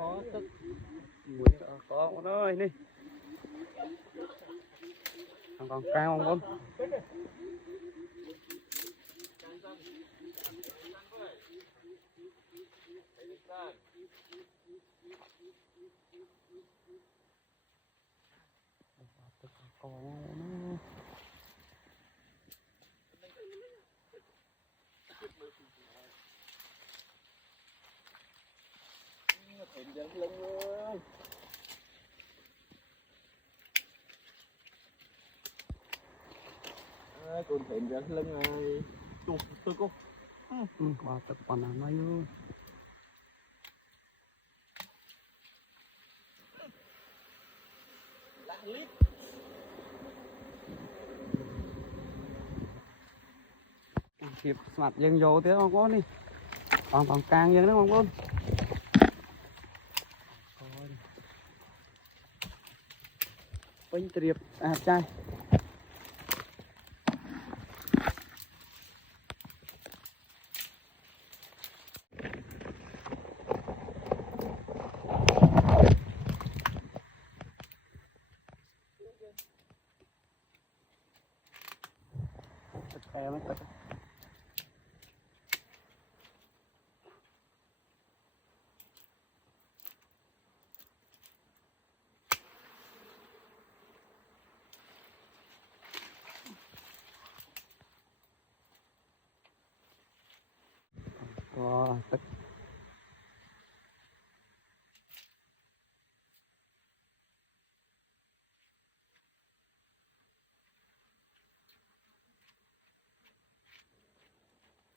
có tức mùi có con ơi đi còn cao không con con thịnh ra lưng rồi tôi cô bà tập còn làm mấy kịp mặt dân vô thế không có đi còn càng dân nó không luôn bánh triệp chai em ấy wow,